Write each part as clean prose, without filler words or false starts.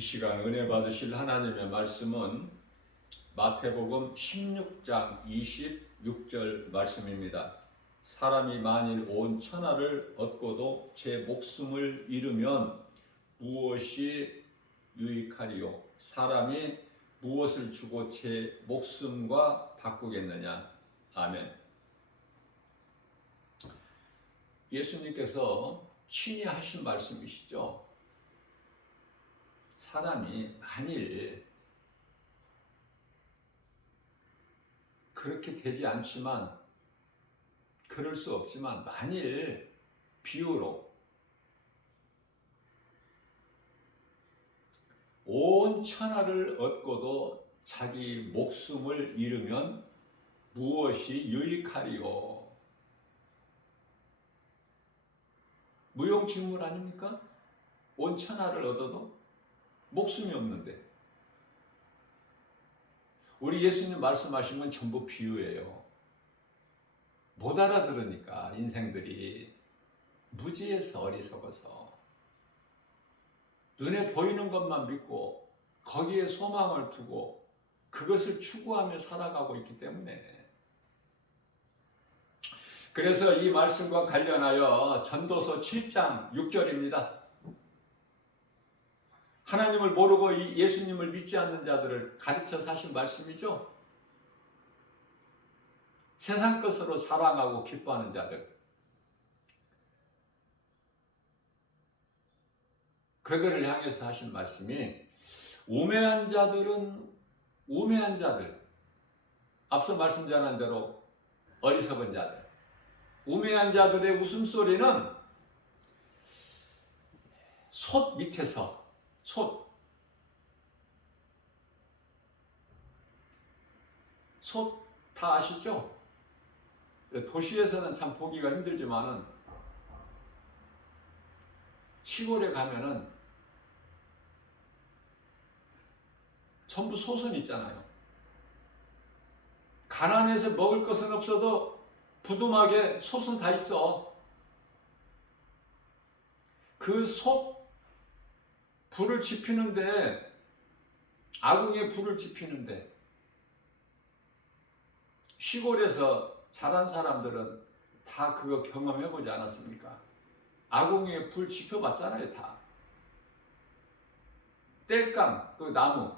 이 시간 은혜 받으실 하나님의 말씀은 마태복음 16장 26절 말씀입니다. 사람이 만일 온 천하를 얻고도 제 목숨을 잃으면 무엇이 유익하리요? 사람이 무엇을 주고 제 목숨과 바꾸겠느냐? 아멘. 예수님께서 친히 하신 말씀이시죠. 사람이 만일 그렇게 되지 않지만, 그럴 수 없지만 만일 비유로 온 천하를 얻고도 자기 목숨을 잃으면 무엇이 유익하리요? 무용지물 아닙니까? 온 천하를 얻어도 목숨이 없는데. 우리 예수님 말씀하신 건 전부 비유예요. 못 알아들으니까 인생들이 무지해서 어리석어서 눈에 보이는 것만 믿고 거기에 소망을 두고 그것을 추구하며 살아가고 있기 때문에. 그래서 이 말씀과 관련하여 전도서 7장 6절입니다. 하나님을 모르고 예수님을 믿지 않는 자들을 가르쳐서 하신 말씀이죠. 세상 것으로 자랑하고 기뻐하는 자들, 그들을 향해서 하신 말씀이 우매한 자들, 앞서 말씀드린 대로 어리석은 자들, 우매한 자들의 웃음소리는 솥 밑에서, 솥 다 아시죠? 도시에서는 참 보기가 힘들지만은 시골에 가면은 전부 솥은 있잖아요. 가난해서 먹을 것은 없어도 부두막에 솥은 다 있어. 그 솥 불을 지피는데, 아궁이에 불을 지피는데, 시골에서 자란 사람들은 다 그거 경험해보지 않았습니까? 아궁이에 불 지펴봤잖아요, 다. 땔감, 그 나무,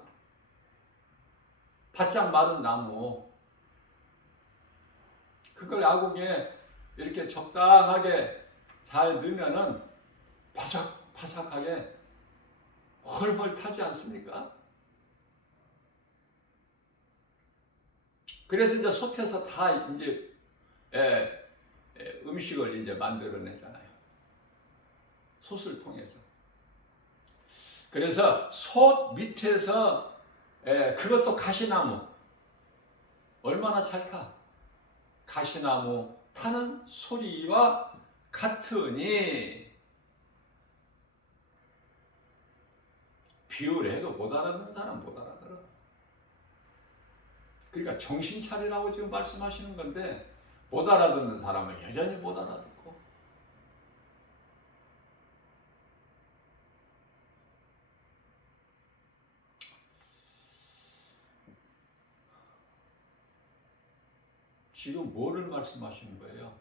바짝 마른 나무, 그걸 아궁이에 이렇게 적당하게 잘 넣으면은 바삭바삭하게 헐헐 타지 않습니까? 그래서 이제 솥에서 다 이제 음식을 이제 만들어내잖아요. 솥을 통해서. 그래서 솥 밑에서 그것도 가시나무, 얼마나 잘 타? 가시나무 타는 소리와 같으니. 비유를 해도 못 알아듣는 사람 못 알아들어. 그러니까 정신 차리라고 지금 말씀하시는 건데, 못 알아듣는 사람은 여전히 못 알아듣고. 지금 뭐를 말씀하시는 거예요?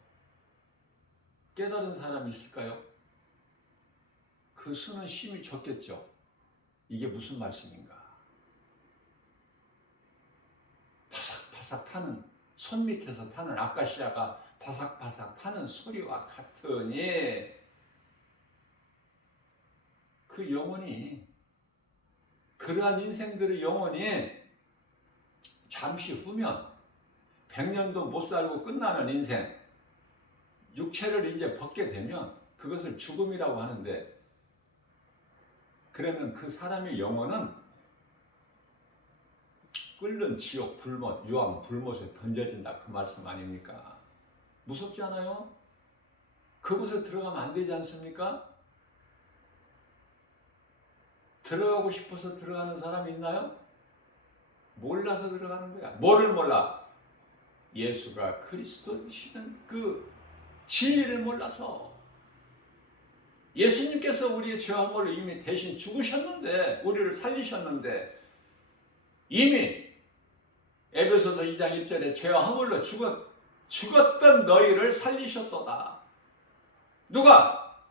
깨달은 사람이 있을까요? 그 수는 심히 적겠죠. 이게 무슨 말씀인가? 바삭바삭 타는, 손 밑에서 타는 아카시아가 바삭바삭 타는 소리와 같으니, 그 영혼이, 그러한 인생들의 영혼이 잠시 후면 100년도 못 살고 끝나는 인생, 육체를 이제 벗게 되면 그것을 죽음이라고 하는데, 그러면 그 사람의 영혼은 끓는 지옥 불못, 유황 불못에 던져진다, 그 말씀 아닙니까? 무섭지 않아요? 그곳에 들어가면 안 되지 않습니까? 들어가고 싶어서 들어가는 사람이 있나요? 몰라서 들어가는 거야. 뭐를 몰라? 예수가 그리스도이시는 그 진리를 몰라서. 예수님께서 우리의 죄와 허물로 이미 대신 죽으셨는데, 우리를 살리셨는데, 이미 에베소서 2장 1절에 죄와 허물로 죽었던 너희를 살리셨도다. 누가?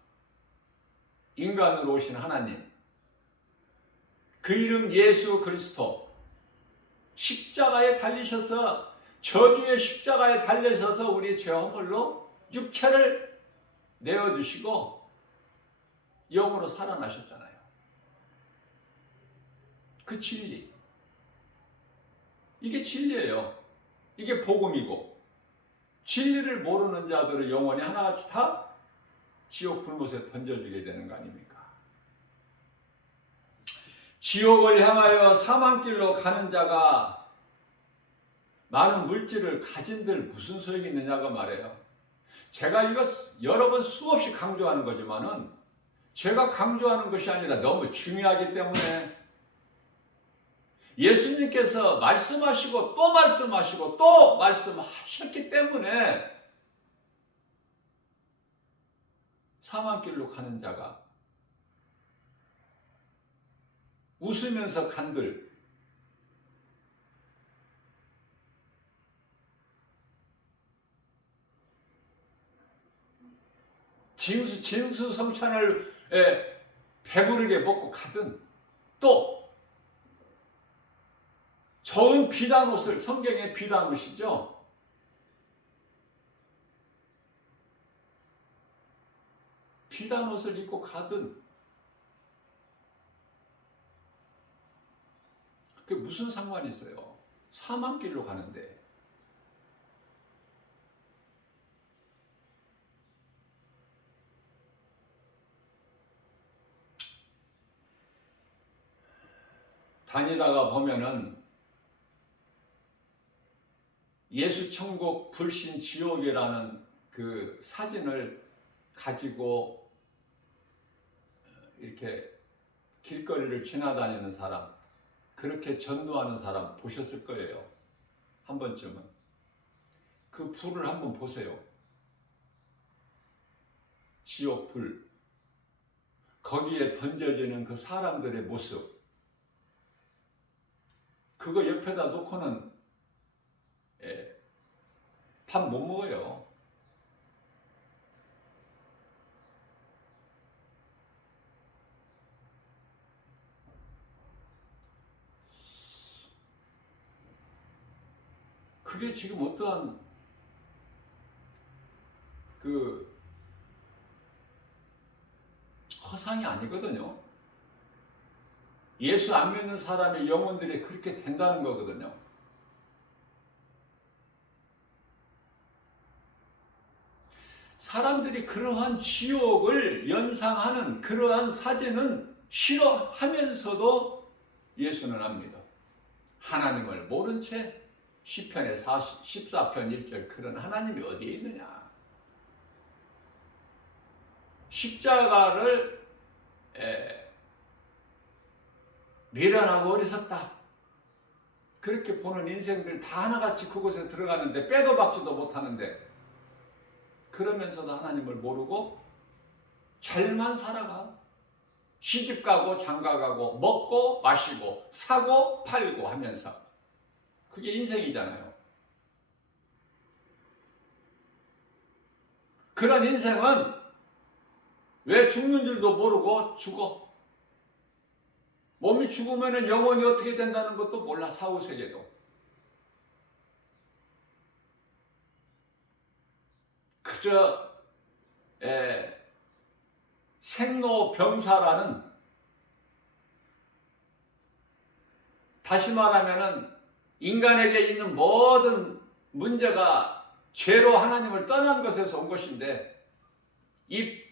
인간으로 오신 하나님. 그 이름 예수 그리스도. 십자가에 달리셔서, 저주의 십자가에 달리셔서 우리의 죄와 허물로 육체를 내어주시고 영으로 살아나셨잖아요. 그 진리. 이게 진리예요. 이게 복음이고, 진리를 모르는 자들의 영혼이 하나같이 다 지옥 불못에 던져지게 되는 거 아닙니까? 지옥을 향하여 사망길로 가는 자가 많은 물질을 가진들 무슨 소용이 있느냐고 말해요. 제가 이거 여러 번 수없이 강조하는 거지만은, 제가 강조하는 것이 아니라 너무 중요하기 때문에, 예수님께서 말씀하시고 또 말씀하시고 또 말씀하셨기 때문에 사망길로 가는 자가 웃으면서 간들, 진수성찬을 배부르게 먹고 가든, 또 좋은 비단옷을, 성경의 비단옷이죠, 비단옷을 입고 가든, 그게 무슨 상관이 있어요? 사망길로 가는데. 다니다가 보면은 예수 천국 불신 지옥이라는 그 사진을 가지고 이렇게 길거리를 지나다니는 사람, 그렇게 전도하는 사람 보셨을 거예요. 한 번쯤은. 그 불을 한번 보세요. 지옥 불. 거기에 던져지는 그 사람들의 모습. 그거 옆에다 놓고는 밥 못 먹어요. 그게 지금 어떠한 그 허상이 아니거든요. 예수 안 믿는 사람의 영혼들이 그렇게 된다는 거거든요. 사람들이 그러한 지옥을 연상하는 그러한 사진은 싫어하면서도 예수는 압니다. 하나님을 모른 채 시편의 14편 1절 그런 하나님이 어디에 있느냐. 십자가를 미련하고 어리석다. 그렇게 보는 인생들 다 하나같이 그곳에 들어가는데 빼도 박지도 못하는데, 그러면서도 하나님을 모르고 잘만 살아가. 시집가고 장가가고 먹고 마시고 사고 팔고 하면서. 그게 인생이잖아요. 그런 인생은 왜 죽는 줄도 모르고 죽어. 몸이 죽으면 영혼이 어떻게 된다는 것도 몰라. 사후세계도. 그저 생로병사라는, 다시 말하면은 인간에게 있는 모든 문제가 죄로 하나님을 떠난 것에서 온 것인데, 이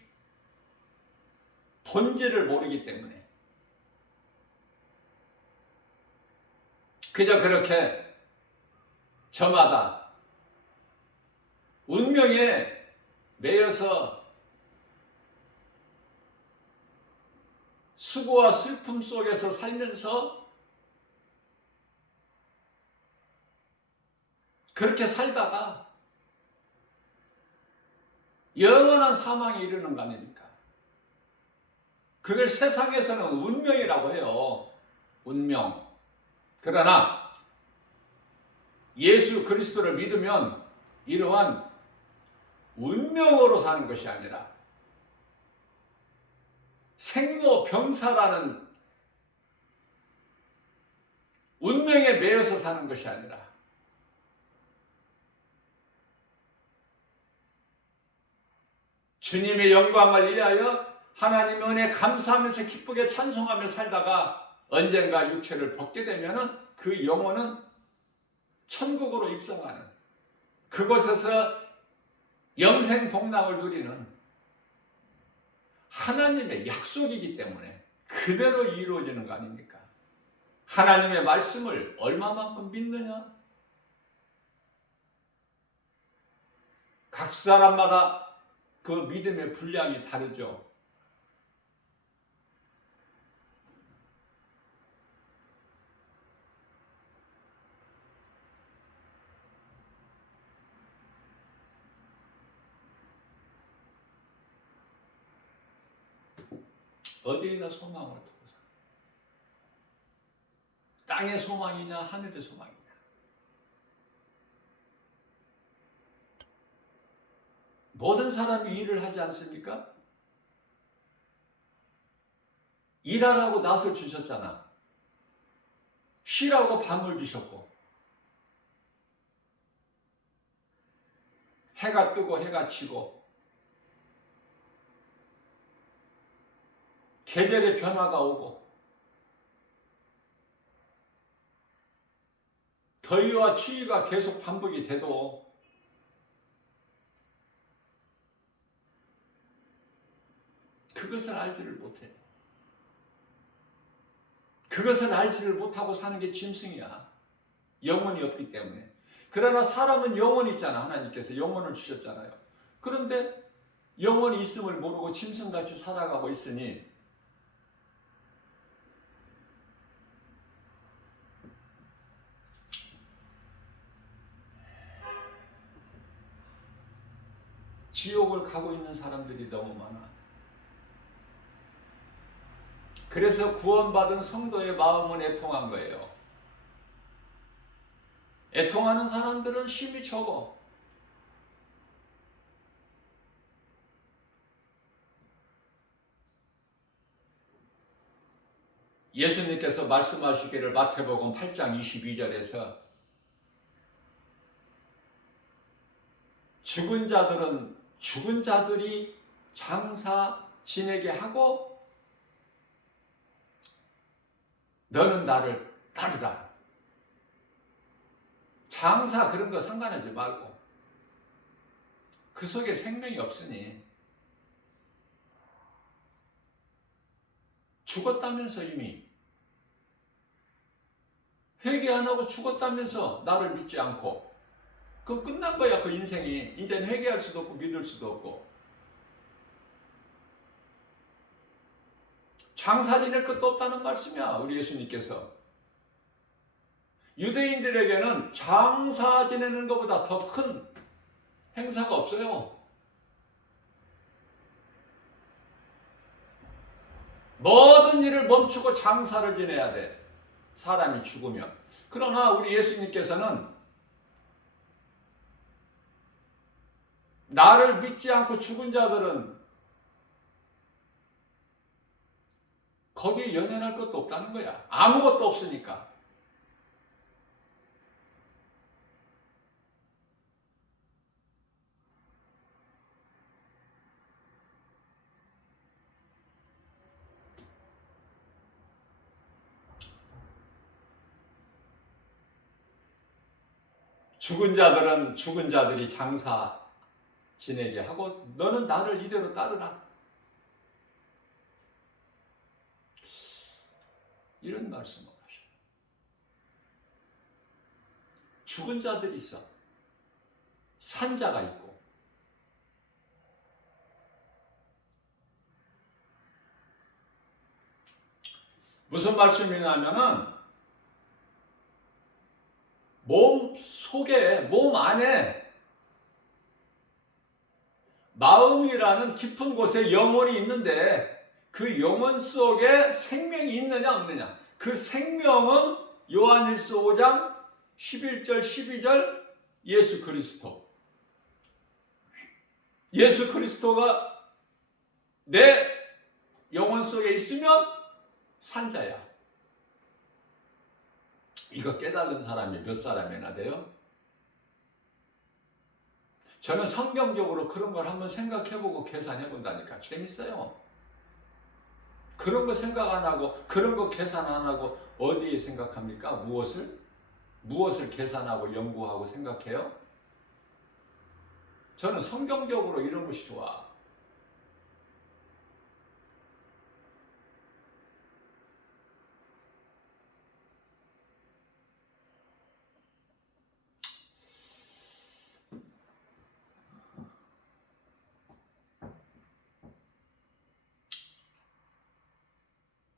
본질을 모르기 때문에 그저 그렇게 저마다 운명에 매여서 수고와 슬픔 속에서 살면서 그렇게 살다가 영원한 사망에 이르는 거 아닙니까? 그걸 세상에서는 운명이라고 해요. 운명. 그러나 예수 그리스도를 믿으면 이러한 운명으로 사는 것이 아니라 생로병사라는 운명에 매여서 사는 것이 아니라 주님의 영광을 위하여 하나님의 은혜에 감사하면서 기쁘게 찬송하며 살다가 언젠가 육체를 벗게 되면 그 영혼은 천국으로 입성하는, 그곳에서 영생복락을 누리는 하나님의 약속이기 때문에 그대로 이루어지는 거 아닙니까? 하나님의 말씀을 얼마만큼 믿느냐? 각 사람마다 그 믿음의 분량이 다르죠. 어디에다 소망을 두고 살아? 땅의 소망이냐 하늘의 소망이냐? 모든 사람이 일을 하지 않습니까? 일하라고 낫을 주셨잖아. 쉬라고 밤을 주셨고, 해가 뜨고 해가 지고 계절의 변화가 오고 더위와 추위가 계속 반복이 돼도 그것을 알지를 못해. 그것을 알지를 못하고 사는 게 짐승이야. 영혼이 없기 때문에. 그러나 사람은 영혼이 있잖아. 하나님께서 영혼을 주셨잖아요. 그런데 영혼이 있음을 모르고 짐승같이 살아가고 있으니 지옥을 가고 있는 사람들이 너무 많아. 그래서 구원받은 성도의 마음은 애통한 거예요. 애통하는 사람들은 힘이 적어. 예수님께서 말씀하시기를 마태복음 8장 22절에서 죽은 자들이 장사 지내게 하고 너는 나를 따르라. 장사 그런 거 상관하지 말고 그 속에 생명이 없으니 죽었다면서 이미 회개 안 하고 죽었다면서 나를 믿지 않고 그럼 끝난 거야. 그 인생이 이제는 회개할 수도 없고 믿을 수도 없고 장사 지낼 것도 없다는 말씀이야. 우리 예수님께서 유대인들에게는 장사 지내는 것보다 더 큰 행사가 없어요. 모든 일을 멈추고 장사를 지내야 돼. 사람이 죽으면. 그러나 우리 예수님께서는 나를 믿지 않고 죽은 자들은 거기에 연연할 것도 없다는 거야. 아무것도 없으니까. 죽은 자들은 죽은 자들이 장사 지내게 하고 너는 나를 이대로 따르라. 이런 말씀을 하셔요. 죽은 자들이 있어. 산자가 있고. 무슨 말씀이냐면은 몸 속에, 몸 안에 마음이라는 깊은 곳에 영혼이 있는데 그 영혼 속에 생명이 있느냐 없느냐. 그 생명은 요한일서 5장 11절 12절 예수 그리스도. 예수 그리스도가 내 영혼 속에 있으면 산자야. 이거 깨달은 사람이 몇 사람이나 돼요? 저는 성경적으로 그런 걸 한번 생각해보고 계산해 본다니까. 재밌어요. 그런 거 생각 안 하고 그런 거 계산 안 하고 어디에 생각합니까? 무엇을 계산하고 연구하고 생각해요? 저는 성경적으로 이런 것이 좋아.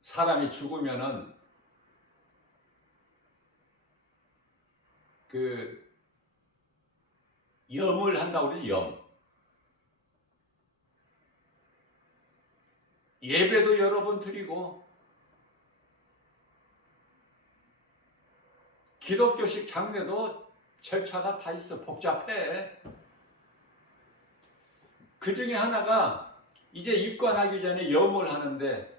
사람이 죽으면은 그 염을 한다고 그러죠. 염. 예배도 여러 번 드리고 기독교식 장례도 절차가 다 있어. 복잡해. 그 중에 하나가 이제 입관하기 전에 염을 하는데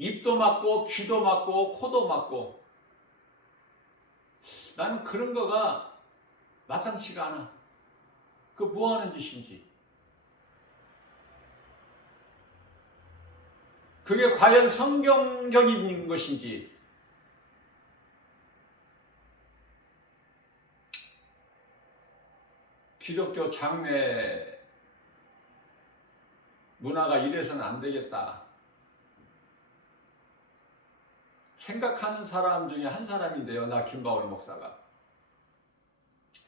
입도 막고 귀도 막고 코도 막고 나는 그런 거가 마땅치가 않아. 그 뭐 하는 짓인지. 그게 과연 성경적인 것인지. 기독교 장례 문화가 이래서는 안 되겠다. 생각하는 사람 중에 한 사람인데요. 나 김바울 목사가.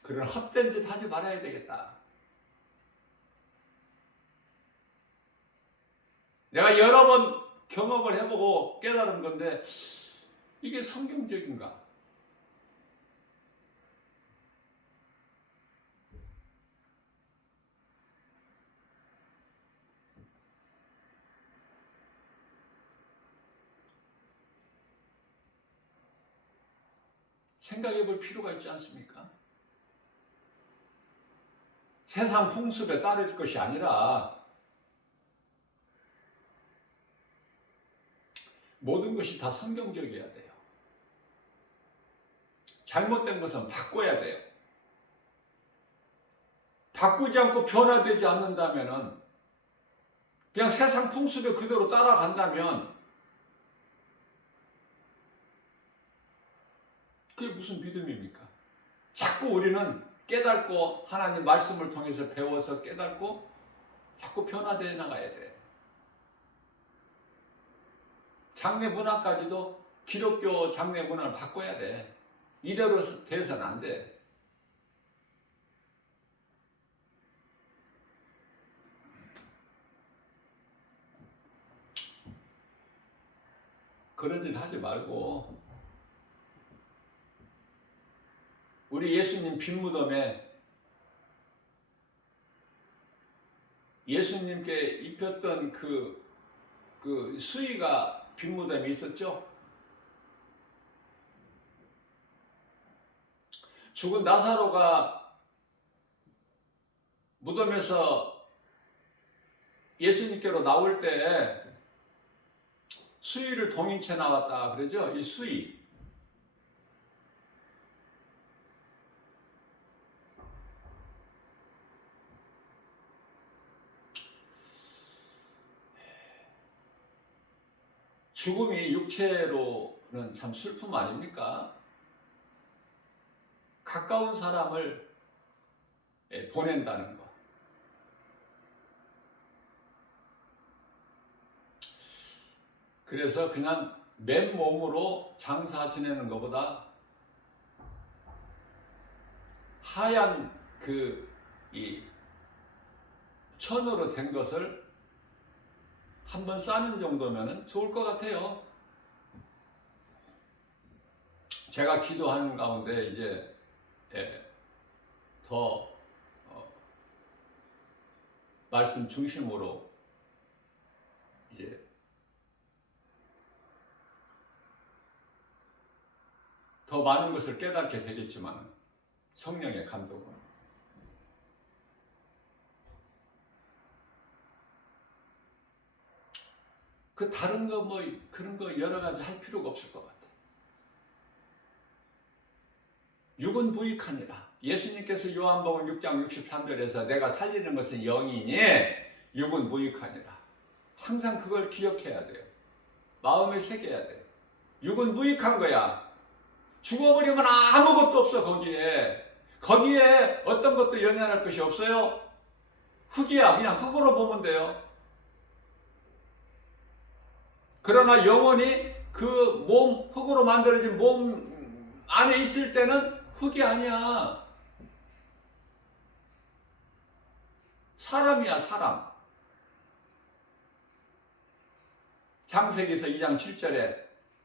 그런 헛된 짓 하지 말아야 되겠다. 내가 여러 번 경험을 해보고 깨달은 건데 이게 성경적인가? 생각해 볼 필요가 있지 않습니까? 세상 풍습에 따를 것이 아니라 모든 것이 다 성경적이어야 돼요. 잘못된 것은 바꿔야 돼요. 바꾸지 않고 변화되지 않는다면 그냥 세상 풍습에 그대로 따라간다면 그게 무슨 믿음입니까? 자꾸 우리는 깨닫고 하나님 말씀을 통해서 배워서 깨닫고 자꾸 변화되어 나가야 돼. 장례 문화까지도 기독교 장례 문화를 바꿔야 돼. 이대로 돼서는 안 돼. 그런 짓 하지 말고 우리 예수님 빈무덤에 예수님께 입혔던 그 수의가 빈무덤에 있었죠. 죽은 나사로가 무덤에서 예수님께로 나올 때 수의를 동인 채 나왔다 그러죠. 이 수의. 죽음이 육체로는 참 슬픔 아닙니까? 가까운 사람을 보낸다는 것. 그래서 그냥 맨몸으로 장사 지내는 것보다 하얀 이 천으로 된 것을 한번 싸는 정도면 좋을 것 같아요. 제가 기도하는 가운데 이제 더 말씀 중심으로 이제 더 많은 것을 깨닫게 되겠지만 성령의 감동은 그 다른 거 뭐 그런 거 여러 가지 할 필요가 없을 것 같아. 육은 무익하니라. 예수님께서 요한복음 6장 63절에서 내가 살리는 것은 영이니 육은 무익하니라. 항상 그걸 기억해야 돼요. 마음에 새겨야 돼. 육은 무익한 거야. 죽어버리면 아무것도 없어. 거기에 어떤 것도 연연할 것이 없어요. 흙이야. 그냥 흙으로 보면 돼요. 그러나 영혼이 그 몸, 흙으로 만들어진 몸 안에 있을 때는 흙이 아니야. 사람이야, 사람. 창세기서 2장 7절에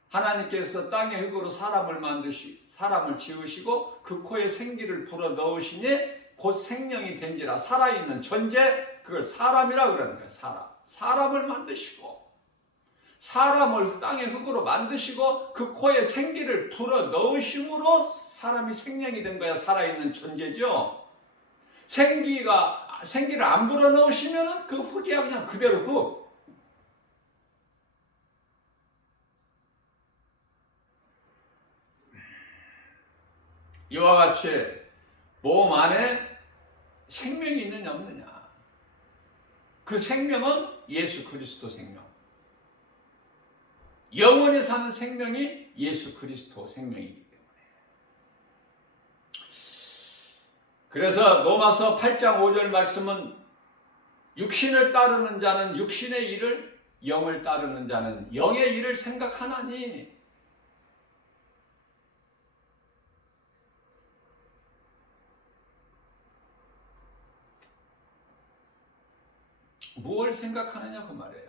하나님께서 땅의 흙으로 사람을 지으시고 그 코에 생기를 불어 넣으시니 곧 생명이 된지라. 살아있는 존재, 그걸 사람이라 그러는 거야. 사람을 만드시고 사람을 땅의 흙으로 만드시고 그 코에 생기를 불어 넣으심으로 사람이 생명이 된 거야. 살아있는 존재죠. 생기를 안 불어 넣으시면 그 흙이야. 그냥 그대로 흙. 이와 같이 몸 안에 생명이 있느냐 없느냐. 그 생명은 예수 그리스도 생명. 영원히 사는 생명이 예수 그리스도 생명이기 때문에. 그래서 로마서 8장 5절 말씀은 육신을 따르는 자는 육신의 일을, 영을 따르는 자는 영의 일을 생각하나니. 무엇을 생각하느냐 그 말이에요.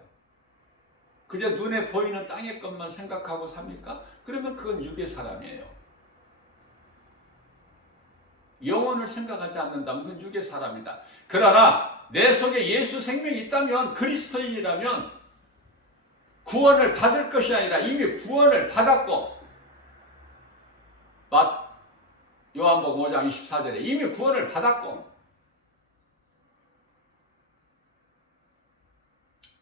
그저 눈에 보이는 땅의 것만 생각하고 삽니까? 그러면 그건 육의 사람이에요. 영혼을 생각하지 않는다면 그건 육의 사람이다. 그러나 내 속에 예수 생명이 있다면, 그리스도인이라면 구원을 받을 것이 아니라 이미 구원을 받았고, 요한복음 5장 24절에 이미 구원을 받았고,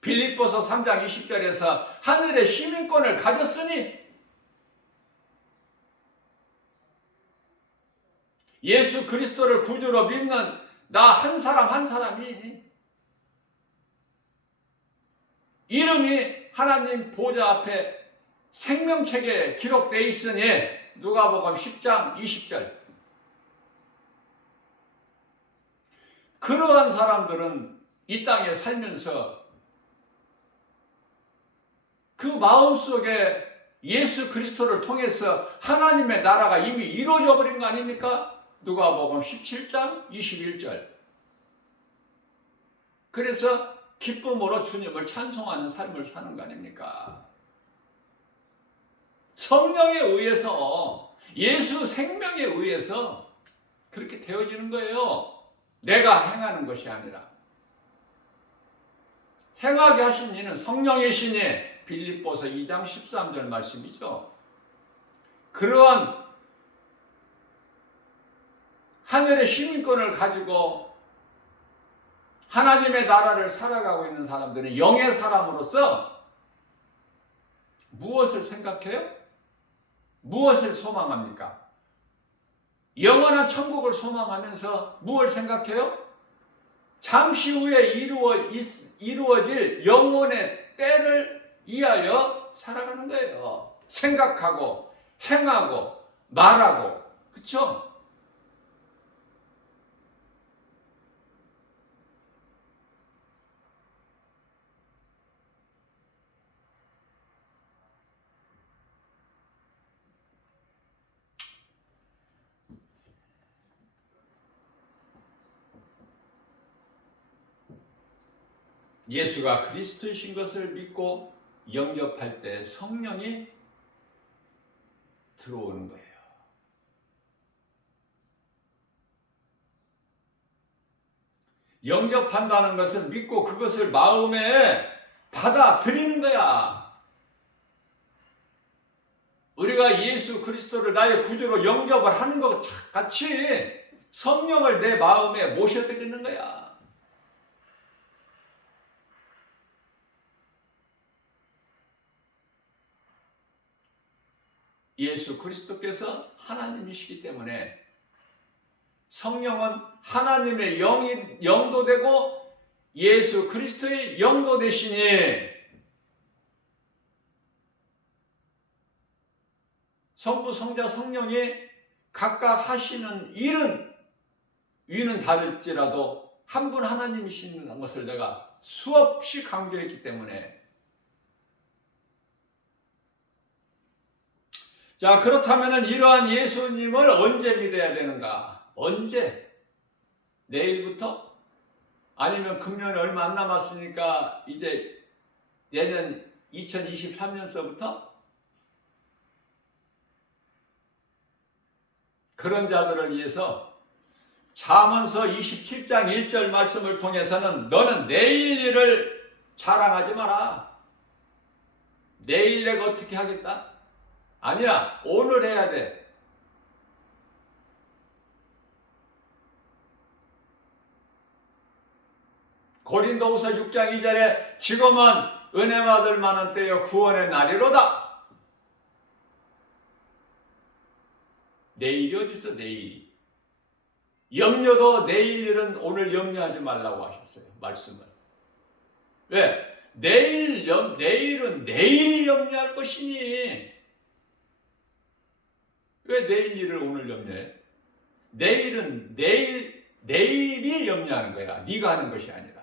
빌립보서 3장 20절에서 하늘의 시민권을 가졌으니 예수 그리스도를 구주로 믿는 나 한 사람 한 사람이 이름이 하나님 보좌 앞에 생명책에 기록되어 있으니 누가복음 10장 20절. 그러한 사람들은 이 땅에 살면서 그 마음속에 예수 그리스도를 통해서 하나님의 나라가 이미 이루어져 버린 거 아닙니까? 누가복음 17장 21절. 그래서 기쁨으로 주님을 찬송하는 삶을 사는 거 아닙니까? 성령에 의해서, 예수 생명에 의해서 그렇게 되어지는 거예요. 내가 행하는 것이 아니라. 행하게 하신 이는 성령이시니 빌립보서 2장 13절 말씀이죠. 그러한 하늘의 시민권을 가지고 하나님의 나라를 살아가고 있는 사람들은 영의 사람으로서 무엇을 생각해요? 무엇을 소망합니까? 영원한 천국을 소망하면서 무엇을 생각해요? 잠시 후에 이루어질 영혼의 때를 위하여 살아가는 거예요. 생각하고 행하고 말하고. 그렇죠? 예수가 그리스도이신 것을 믿고 영접할 때 성령이 들어오는 거예요. 영접한다는 것은 믿고 그것을 마음에 받아들이는 거야. 우리가 예수 그리스도를 나의 구주로 영접을 하는 것 같이 성령을 내 마음에 모셔드리는 거야. 예수 그리스도께서 하나님이시기 때문에 성령은 하나님의 영도 되고 예수 그리스도의 영도 되시니 성부, 성자, 성령이 각각 하시는 일은 위는 다를지라도 한 분 하나님이시는 것을 내가 수없이 강조했기 때문에 자, 그렇다면 이러한 예수님을 언제 믿어야 되는가? 언제? 내일부터? 아니면 금년에 얼마 안 남았으니까 이제 내년 2023년서부터? 그런 자들을 위해서 잠언서 27장 1절 말씀을 통해서는 너는 내일 일을 자랑하지 마라. 내일 내가 어떻게 하겠다? 아니야, 오늘 해야 돼. 고린도후서 6장 2절에 지금은 은혜 받을 만한 때여 구원의 날이로다. 내일이 어디 있어, 내일이. 염려도 내일 일은 오늘 염려하지 말라고 하셨어요, 말씀을. 왜? 내일은 내일이 염려할 것이니. 왜 내일 일을 오늘 염려해? 내일은 내일이 염려하는 거야. 네가 하는 것이 아니라.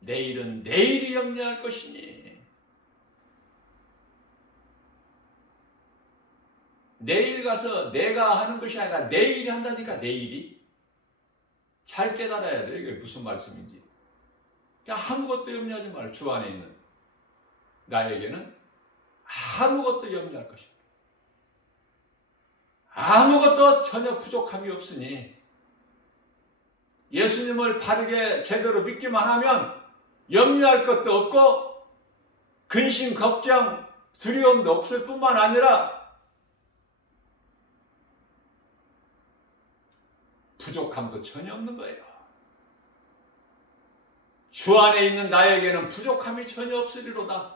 내일은 내일이 염려할 것이니. 내일 가서 내가 하는 것이 아니라 내일이 한다니까, 내일이. 잘 깨달아야 돼. 이게 무슨 말씀인지. 그냥 아무것도 염려하지 말아. 주 안에 있는 나에게는 아무것도 염려할 것입니다. 아무것도 전혀 부족함이 없으니 예수님을 바르게 제대로 믿기만 하면 염려할 것도 없고 근심, 걱정, 두려움도 없을 뿐만 아니라 부족함도 전혀 없는 거예요. 주 안에 있는 나에게는 부족함이 전혀 없으리로다.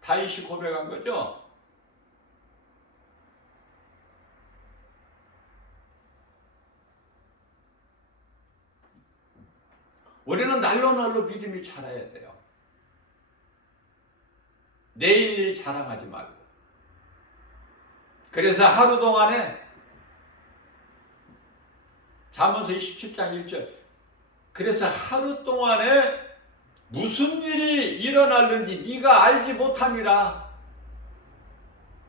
다윗이 고백한 거죠. 우리는 날로 믿음이 자라야 돼요. 내일 일 자랑하지 말고. 그래서 하루 동안에 잠언서 27장 1절 그래서 하루 동안에 무슨 일이 일어날는지 네가 알지 못함이라.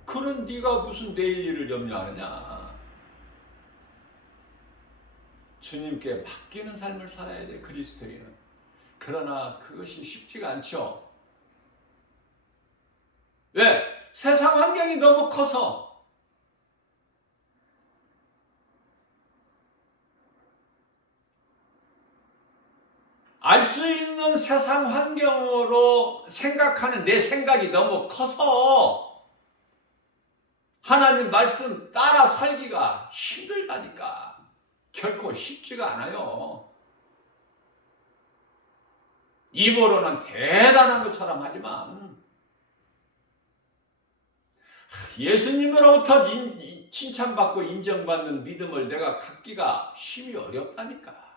그는 네가 무슨 내일 일을 염려하느냐. 주님께 맡기는 삶을 살아야 돼, 그리스도인은. 그러나 그것이 쉽지가 않죠. 왜? 세상 환경이 너무 커서 알 수 있는 세상 환경으로 생각하는 내 생각이 너무 커서 하나님 말씀 따라 살기가 힘들다니까. 결코 쉽지가 않아요. 입으로는 대단한 것처럼 하지만 예수님으로부터 칭찬받고 인정받는 믿음을 내가 갖기가 힘이 어렵다니까.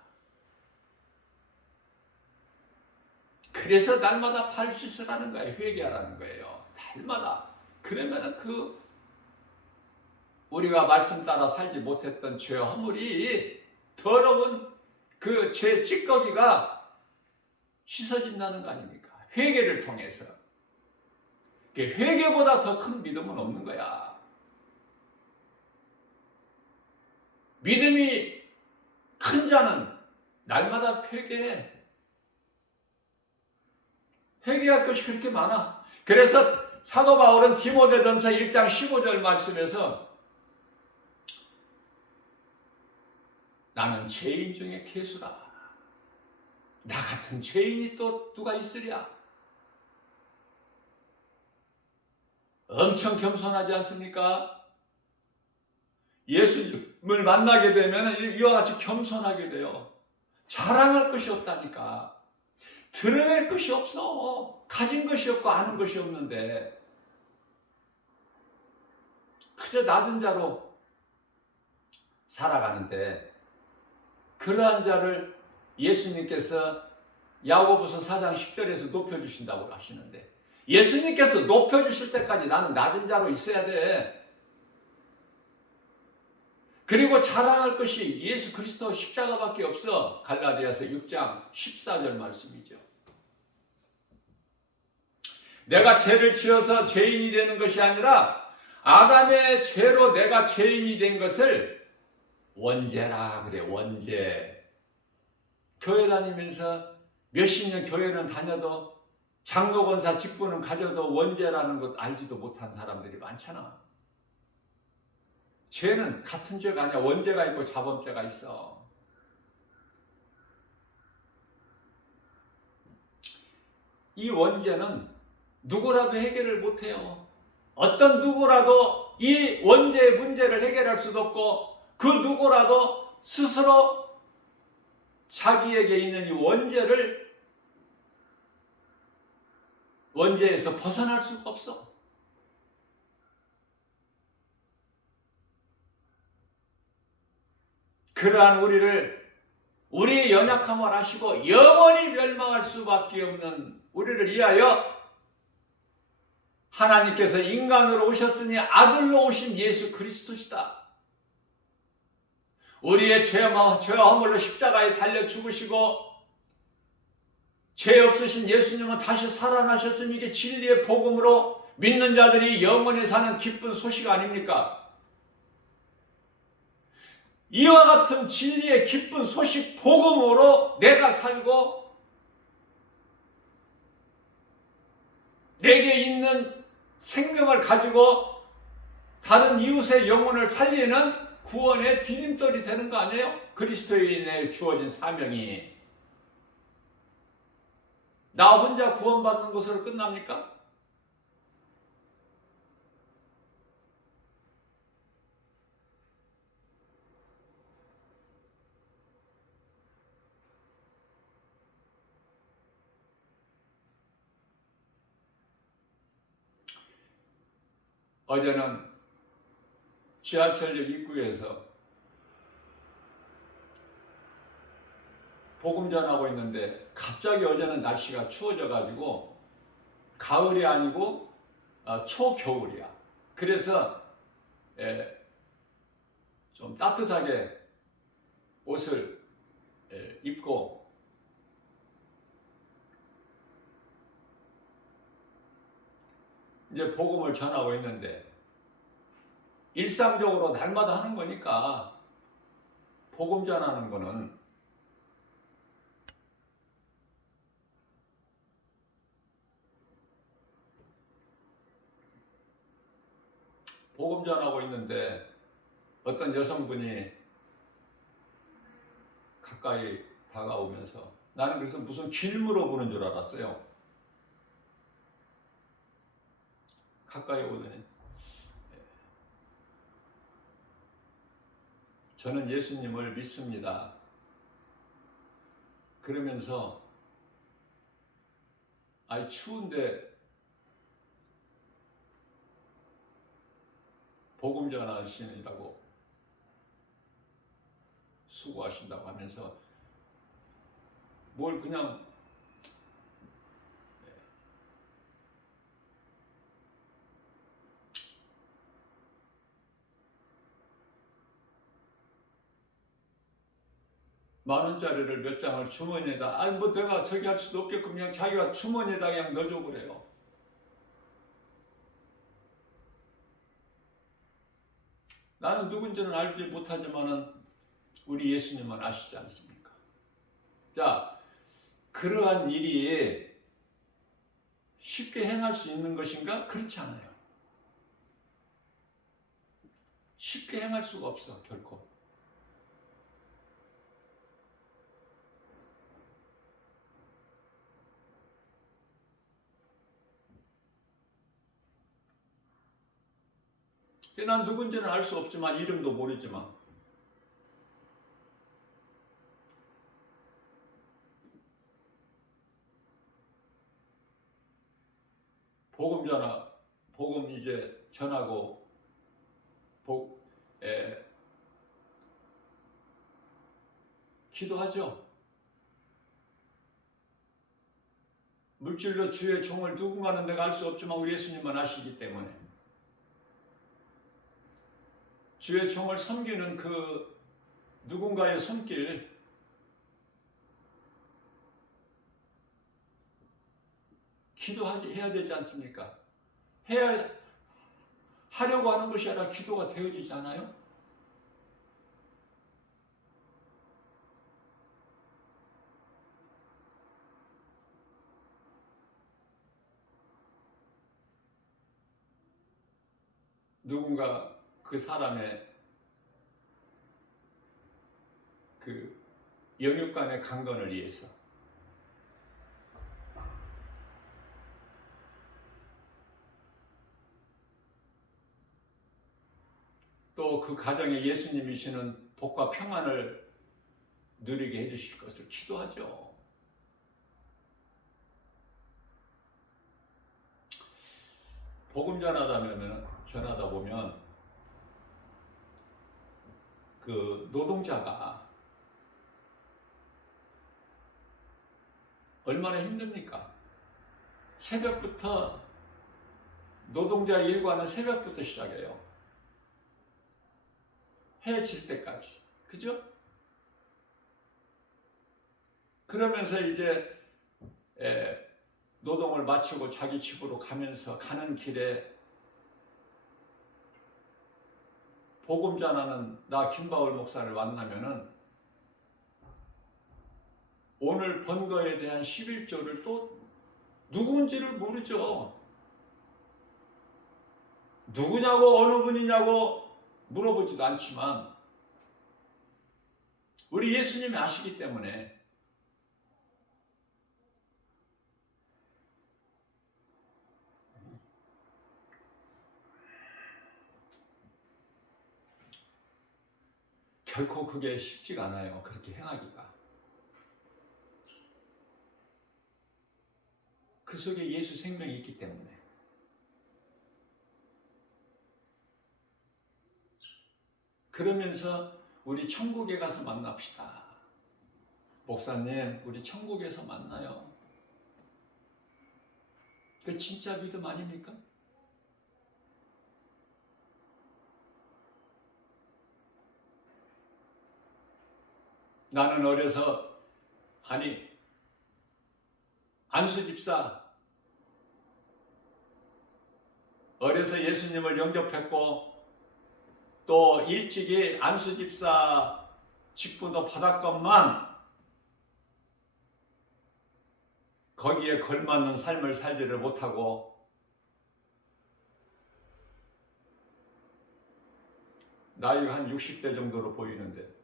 그래서 날마다 발짓을 하는 거예요. 회개하라는 거예요. 날마다. 그러면은 우리가 말씀 따라 살지 못했던 죄 허물이 더러운 그 죄 찌꺼기가 씻어진다는 거 아닙니까? 회개를 통해서. 회개보다 더 큰 믿음은 없는 거야. 믿음이 큰 자는 날마다 회개해. 회개할 것이 그렇게 많아. 그래서 사도 바울은 디모데전서 1장 15절 말씀에서 나는 죄인 중에 괴수다. 나 같은 죄인이 또 누가 있으랴? 엄청 겸손하지 않습니까? 예수님을 만나게 되면 이와 같이 겸손하게 돼요. 자랑할 것이 없다니까. 드러낼 것이 없어. 가진 것이 없고 아는 것이 없는데 그저 낮은 자로 살아가는데, 그러한 자를 예수님께서 야고보서 4장 10절에서 높여주신다고 하시는데, 예수님께서 높여주실 때까지 나는 낮은 자로 있어야 돼. 그리고 자랑할 것이 예수 그리스도 십자가밖에 없어. 갈라디아서 6장 14절 말씀이죠. 내가 죄를 지어서 죄인이 되는 것이 아니라 아담의 죄로 내가 죄인이 된 것을 원죄라 그래. 원죄. 교회 다니면서 몇십 년 교회는 다녀도 장로 권사 직분은 가져도 원죄라는 것 알지도 못한 사람들이 많잖아. 죄는 같은 죄가 아니야. 원죄가 있고 자범죄가 있어. 이 원죄는 누구라도 해결을 못해요. 어떤 누구라도 이 원죄의 문제를 해결할 수도 없고, 그 누구라도 스스로 자기에게 있는 이 원죄에서 벗어날 수가 없어. 그러한 우리의 연약함을 아시고 영원히 멸망할 수밖에 없는 우리를 위하여 하나님께서 인간으로 오셨으니 아들로 오신 예수 그리스도시다. 우리의 죄와 허물로 십자가에 달려 죽으시고 죄 없으신 예수님은 다시 살아나셨으니 이게 진리의 복음으로 믿는 자들이 영원히 사는 기쁜 소식 아닙니까? 이와 같은 진리의 기쁜 소식 복음으로 내가 살고 내게 있는 생명을 가지고 다른 이웃의 영혼을 살리는 구원의 디딤돌이 되는 거 아니에요? 그리스도인에 주어진 사명이 나 혼자 구원받는 것으로 끝납니까? 어제는 지하철역 입구에서 복음 전하고 있는데 갑자기 어제는 날씨가 추워져 가지고 가을이 아니고 초겨울이야. 그래서 좀 따뜻하게 옷을 입고 이제 복음을 전하고 있는데, 일상적으로 날마다 하는 거니까 복음 전하는 거는 복음 전하고 있는데 어떤 여성분이 가까이 다가오면서, 나는 그래서 무슨 길 물어보는 줄 알았어요. 가까이 오더니 저는 예수님을 믿습니다. 그러면서 아이 추운데 복음 전하시느라고 수고하신다고 하면서 뭘 그냥 만 원짜리를 몇 장을 주머니에다, 아니 뭐 내가 저기 할 수도 없겠고 그냥 자기가 주머니에다 그냥 넣어줘 그래요. 나는 누군지는 알지 못하지만은 우리 예수님은 아시지 않습니까? 자, 그러한 일이 쉽게 행할 수 있는 것인가? 그렇지 않아요. 쉽게 행할 수가 없어, 결코. 난 누군지는 알 수 없지만 이름도 모르지만 복음 이제 전하고 기도하죠. 물질로 주의 종을 누군가는 내가 알 수 없지만 우리 예수님만 아시기 때문에 주의 종을 섬기는 그 누군가의 손길 기도해야 되지 않습니까? 하려고 하는 것이 아니라 기도가 되어지지 않아요? 누군가 그 사람의 그 영육간의 강건을 위해서 또 그 가정에 예수님이 주시는 복과 평안을 누리게 해주실 것을 기도하죠. 복음 전하다 보면 그 노동자가 얼마나 힘듭니까? 새벽부터 노동자 일과는 새벽부터 시작해요. 해 질 때까지. 그죠? 그러면서 이제 노동을 마치고 자기 집으로 가는 길에 복음 전하는 나 김바울 목사를 만나면은 오늘 번 거에 대한 11조를 또 누군지를 모르죠. 누구냐고 어느 분이냐고 물어보지도 않지만 우리 예수님이 아시기 때문에 결코 그게 쉽지가 않아요. 그렇게 행하기가. 그 속에 예수 생명이 있기 때문에. 그러면서 우리 천국에 가서 만납시다. 목사님, 우리 천국에서 만나요. 그 진짜 믿음 아닙니까? 나는 어려서 안수 집사 어려서 예수님을 영접했고 또 일찍이 안수 집사 직분도 받았건만 거기에 걸맞는 삶을 살지를 못하고 나이가 한 60대 정도로 보이는데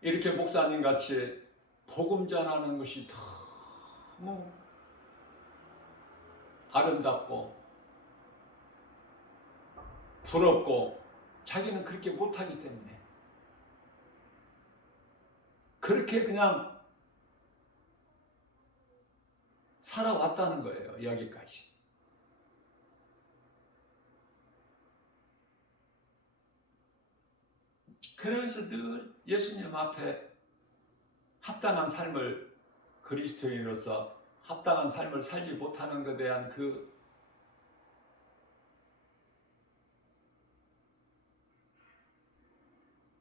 이렇게 목사님 같이 복음 전하는 것이 너무 아름답고 부럽고 자기는 그렇게 못하기 때문에 그렇게 그냥 살아왔다는 거예요. 여기까지. 그래서 늘 예수님 앞에 합당한 삶을 그리스도인으로서 합당한 삶을 살지 못하는 것에 대한 그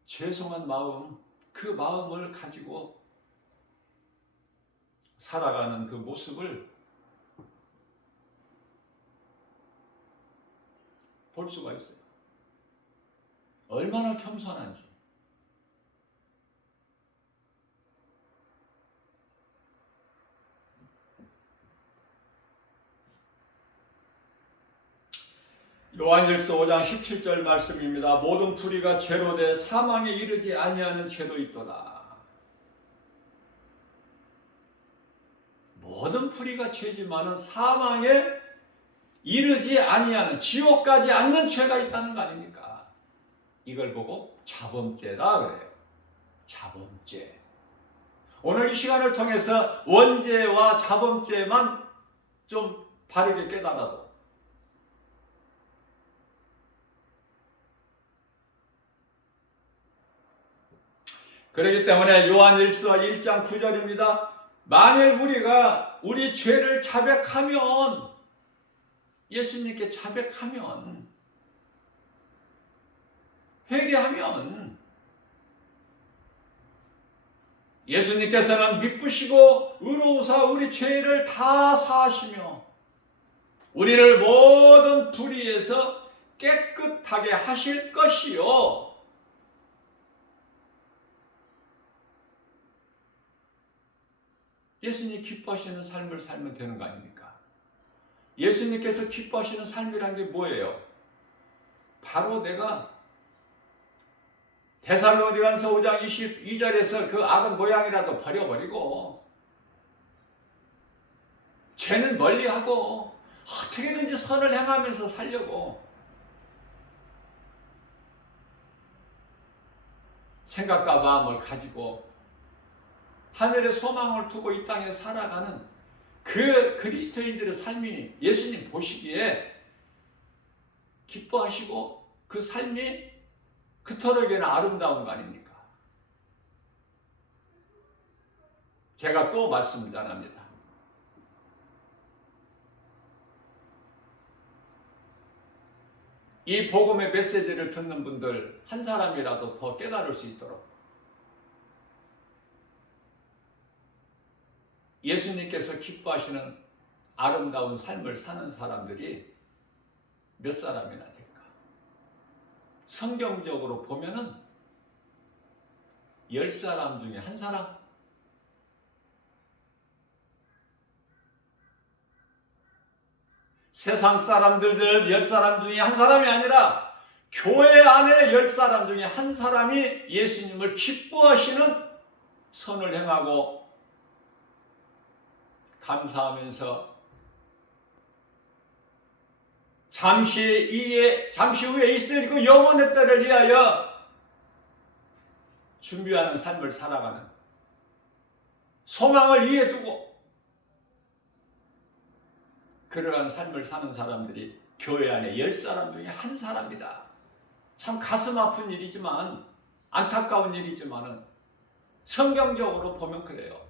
죄송한 마음, 그 마음을 가지고 살아가는 그 모습을 볼 수가 있어요. 얼마나 겸손한지. 요한일서 5장 17절 말씀입니다. 모든 불의가 죄로 돼 사망에 이르지 아니하는 죄도 있도다. 모든 불의가 죄지만은 사망에 이르지 아니하는 지옥 가지 않는 죄가 있다는 거 아닙니까? 이걸 보고 자범죄라 그래요. 자범죄. 오늘 이 시간을 통해서 원죄와 자범죄만 좀 바르게 깨달아도 그렇기 때문에 요한일서 1장 9절입니다. 만일 우리가 우리 죄를 자백하면 예수님께 자백하면 회개하면 예수님께서는 미쁘시고 의로우사 우리 죄를 다 사하시며 우리를 모든 불의에서 깨끗하게 하실 것이요. 예수님 기뻐하시는 삶을 살면 되는 거 아닙니까? 예수님께서 기뻐하시는 삶이란 게 뭐예요? 바로 내가 데살로니가서 5장 22절에서 그 악한 모양이라도 버려버리고 죄는 멀리하고 어떻게든지 선을 행하면서 살려고 생각과 마음을 가지고 하늘의 소망을 두고 이 땅에 살아가는 그 그리스도인들의 삶이 예수님 보시기에 기뻐하시고 그 삶이 그토록이나 아름다운 거 아닙니까? 제가 또 말씀을 전합니다. 이 복음의 메시지를 듣는 분들 한 사람이라도 더 깨달을 수 있도록 예수님께서 기뻐하시는 아름다운 삶을 사는 사람들이 몇 사람이나 될까? 성경적으로 보면은 10사람 중에 한 사람? 세상 사람들 10사람 중에 한 사람이 아니라 교회 안에 10사람 중에 한 사람이 예수님을 기뻐하시는 선을 행하고 감사하면서 잠시 후에 있을 그 영원의 때를 위하여 준비하는 삶을 살아가는 소망을 위해 두고 그러한 삶을 사는 사람들이 교회 안에 10사람 중에 한 사람이다. 참 가슴 아픈 일이지만 안타까운 일이지만 성경적으로 보면 그래요.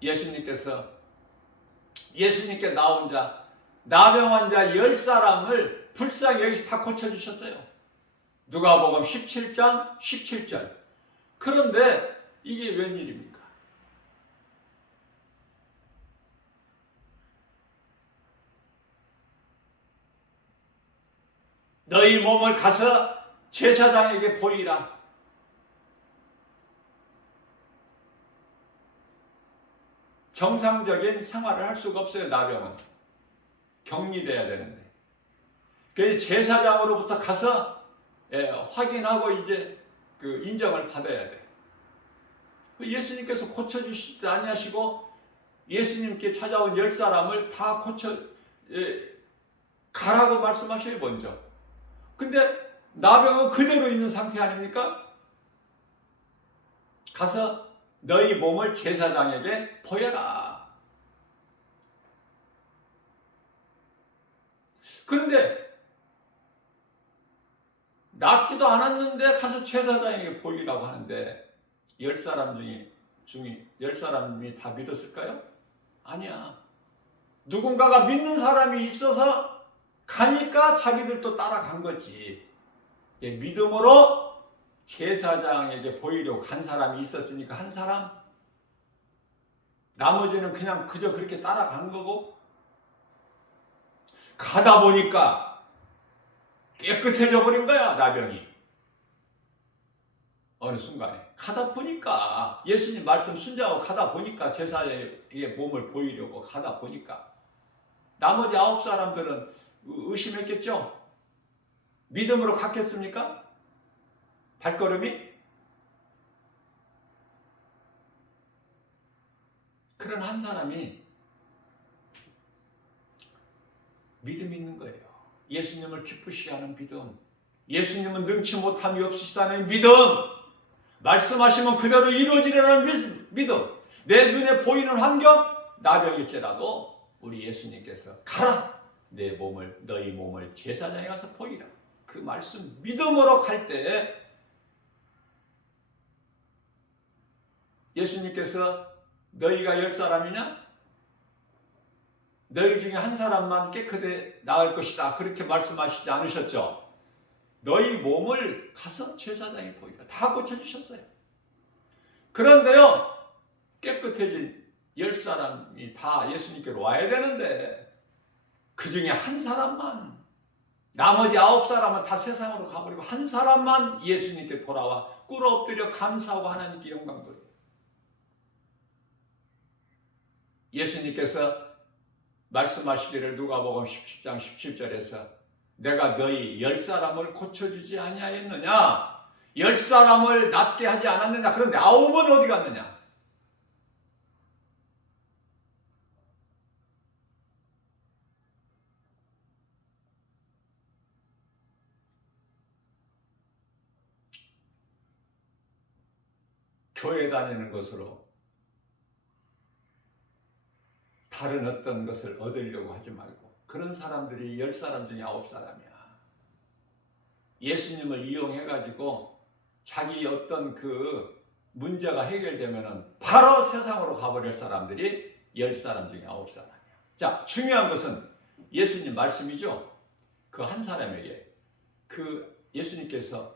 예수님께 나온 자, 나병 환자 10사람을 불쌍히 여기서 다 고쳐주셨어요. 누가복음 17장 17절. 그런데 이게 웬일입니까? 너희 몸을 가서 제사장에게 보이라. 정상적인 생활을 할 수가 없어요. 나병은 격리돼야 되는데, 그래서 제사장으로부터 가서 확인하고 이제 그 인정을 받아야 돼. 예수님께서 고쳐주시지 아니하시고 예수님께 찾아온 10사람을 다 가라고 말씀하셔요. 먼저. 근데 나병은 그대로 있는 상태 아닙니까? 가서 너희 몸을 제사장에게 보여라. 그런데 낫지도 않았는데 가서 제사장에게 보이라고 하는데 10사람 중에 10사람이 다 믿었을까요? 아니야. 누군가가 믿는 사람이 있어서 가니까 자기들도 따라간 거지. 믿음으로 제사장에게 보이려고 간 사람이 있었으니까 한 사람, 나머지는 그냥 그저 그렇게 따라간 거고, 가다 보니까 깨끗해져 버린 거야. 나병이 어느 순간에 가다 보니까 예수님 말씀 순종하고 가다 보니까 제사의 몸을 보이려고 가다 보니까 나머지 9사람들은 의심했겠죠. 믿음으로 갔겠습니까? 발걸음이? 그런 한 사람이 믿음이 있는 거예요. 예수님을 기쁘시게 하는 믿음. 예수님은 능치 못함이 없으시다는 믿음. 말씀하시면 그대로 이루어지려는 믿음. 내 눈에 보이는 환경, 나병일지라도 우리 예수님께서 가라. 너희 몸을 제사장에 가서 보이라. 그 말씀 믿음으로 갈 때에 예수님께서 너희가 10사람이냐? 너희 중에 한 사람만 깨끗해 나을 것이다. 그렇게 말씀하시지 않으셨죠? 너희 몸을 가서 제사장에 보이라. 다 고쳐주셨어요. 그런데요, 깨끗해진 10사람이 다 예수님께로 와야 되는데 그 중에 한 사람만, 나머지 9사람은 다 세상으로 가버리고 한 사람만 예수님께 돌아와 꿇어 엎드려 감사하고 하나님께 영광 돌려. 예수님께서 말씀하시기를 누가복음 17장 17절에서 내가 너희 10사람을 고쳐주지 아니하였느냐? 10사람을 낫게 하지 않았느냐? 그런데 9은 어디 갔느냐? 교회 다니는 것으로 다른 어떤 것을 얻으려고 하지 말고 그런 사람들이 10사람 중에 9사람이야. 예수님을 이용해가지고 자기 어떤 그 문제가 해결되면은 바로 세상으로 가버릴 사람들이 10사람 중에 9사람이야. 자, 중요한 것은 예수님 말씀이죠. 그 한 사람에게 그 예수님께서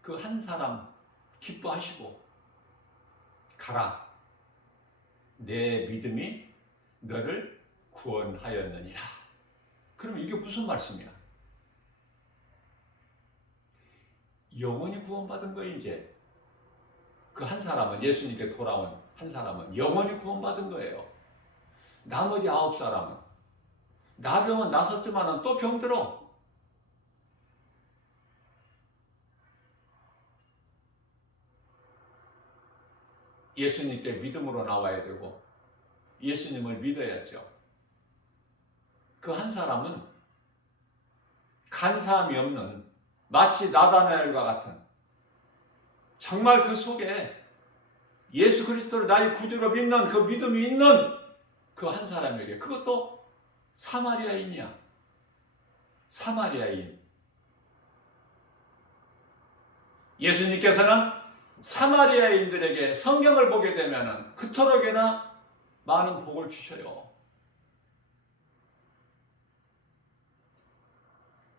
그 한 사람 기뻐하시고 가라. 내 믿음이 너를 구원하였느니라. 그럼 이게 무슨 말씀이야? 영원히 구원받은 거예요. 이제 그 한 사람은, 예수님께 돌아온 한 사람은 영원히 구원받은 거예요. 나머지 9사람은 나병은 나섰지만 또 병들어. 예수님께 믿음으로 나와야 되고 예수님을 믿어야죠. 그 한 사람은 간사함이 없는, 마치 나다나엘과 같은, 정말 그 속에 예수 그리스도를 나의 구주로 믿는 그 믿음이 있는 그 한 사람에게, 그것도 사마리아인이야. 사마리아인. 예수님께서는 사마리아인들에게 성경을 보게 되면 그토록이나 많은 복을 주셔요.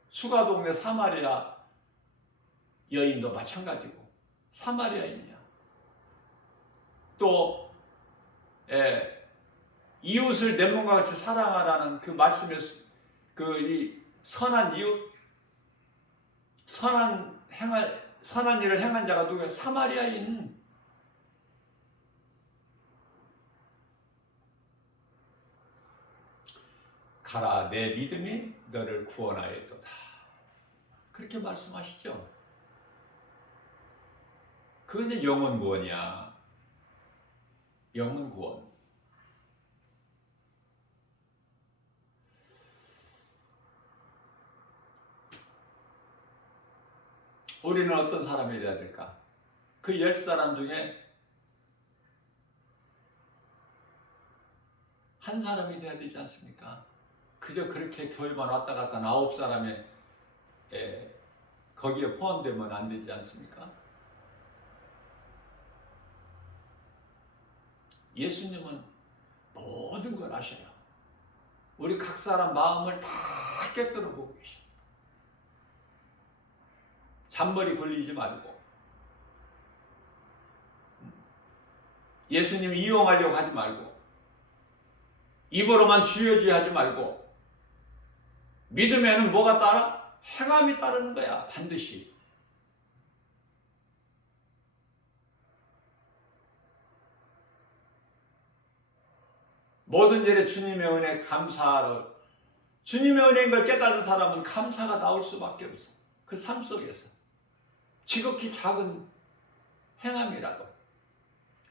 수가동네 사마리아 여인도 마찬가지고 사마리아인이야. 또 이웃을 내 몸과 같이 사랑하라는 그 말씀의 이 선한 이웃, 선한 일을 행한 자가 누구야? 사마리아인. 가라, 내 믿음이 너를 구원하였도다. 그렇게 말씀하시죠. 그건 이제 영혼 구원이야. 영혼 구원. 우리는 어떤 사람이 되어야 될까? 그 10사람 중에 한 사람이 되어야 되지 않습니까? 그저 그렇게 교회만 왔다 갔다 9사람에 거기에 포함되면 안 되지 않습니까? 예수님은 모든 걸 아셔요. 우리 각 사람 마음을 다 꿰뚫어 보고 계셔. 잔머리 굴리지 말고, 예수님 이용하려고 하지 말고, 입으로만 주여주여 하지 말고, 믿음에는 뭐가 따라? 행함이 따르는 거야. 반드시. 모든 일에 주님의 은혜 감사하러, 주님의 은혜인 걸 깨달은 사람은 감사가 나올 수밖에 없어. 그 삶 속에서 지극히 작은 행함이라도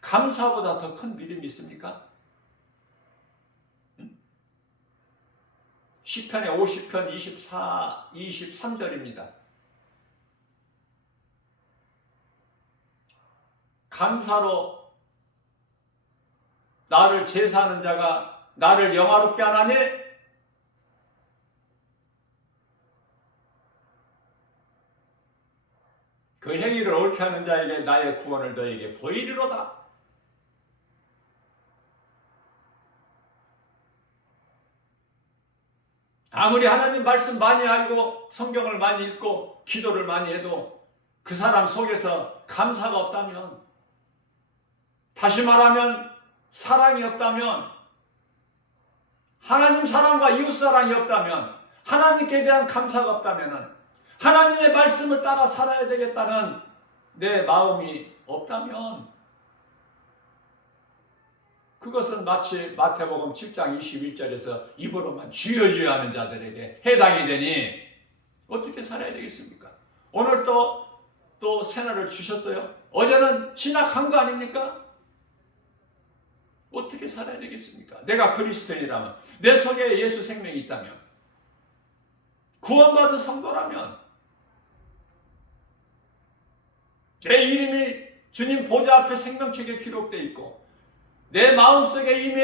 감사보다 더 큰 믿음이 있습니까? 시편의 50편 23절입니다. 감사로 나를 제사하는 자가 나를 영화롭게 하나니 그 행위를 옳게 하는 자에게 나의 구원을 너에게 보이리로다. 아무리 하나님 말씀 많이 알고 성경을 많이 읽고 기도를 많이 해도 그 사람 속에서 감사가 없다면, 다시 말하면 사랑이 없다면, 하나님 사랑과 이웃 사랑이 없다면, 하나님께 대한 감사가 없다면, 하나님의 말씀을 따라 살아야 되겠다는 내 마음이 없다면, 그것은 마치 마태복음 7장 21절에서 입으로만 주여 주여 하는 자들에게 해당이 되니 어떻게 살아야 되겠습니까? 오늘 또 새날을 주셨어요. 어제는 지나간 거 아닙니까? 어떻게 살아야 되겠습니까? 내가 그리스도인이라면, 내 속에 예수 생명이 있다면, 구원받은 성도라면, 내 이름이 주님 보좌 앞에 생명책에 기록되어 있고 내 마음속에 이미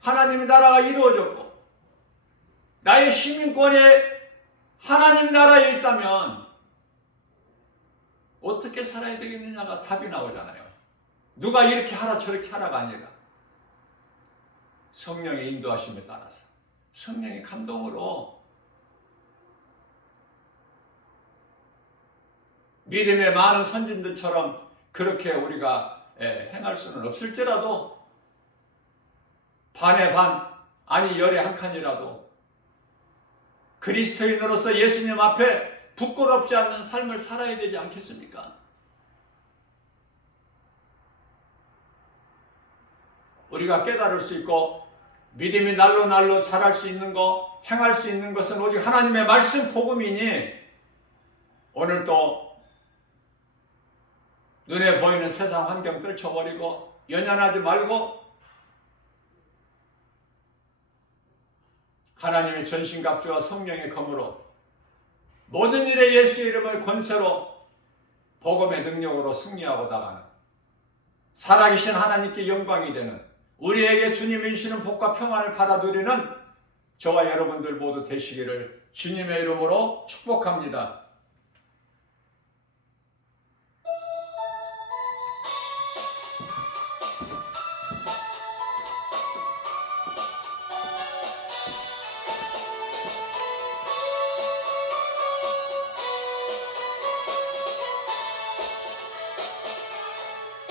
하나님의 나라가 이루어졌고 나의 시민권이 하나님 나라에 있다면 어떻게 살아야 되겠느냐가 답이 나오잖아요. 누가 이렇게 하라 저렇게 하라가 아니라 성령의 인도하심에 따라서, 성령의 감동으로 믿음의 많은 선진들처럼 그렇게 우리가 행할 수는 없을지라도 반에 반, 아니 열에 한 칸이라도 그리스도인으로서 예수님 앞에 부끄럽지 않는 삶을 살아야 되지 않겠습니까? 우리가 깨달을 수 있고 믿음이 날로 날로 자랄 수 있는 것, 행할 수 있는 것은 오직 하나님의 말씀 복음이니, 오늘도 눈에 보이는 세상 환경 떨쳐버리고 연연하지 말고 하나님의 전신갑주와 성령의 검으로 모든 일에 예수의 이름을 권세로 복음의 능력으로 승리하고 나가는, 살아계신 하나님께 영광이 되는, 우리에게 주님이 주시는 복과 평안을 받아 누리는 저와 여러분들 모두 되시기를 주님의 이름으로 축복합니다.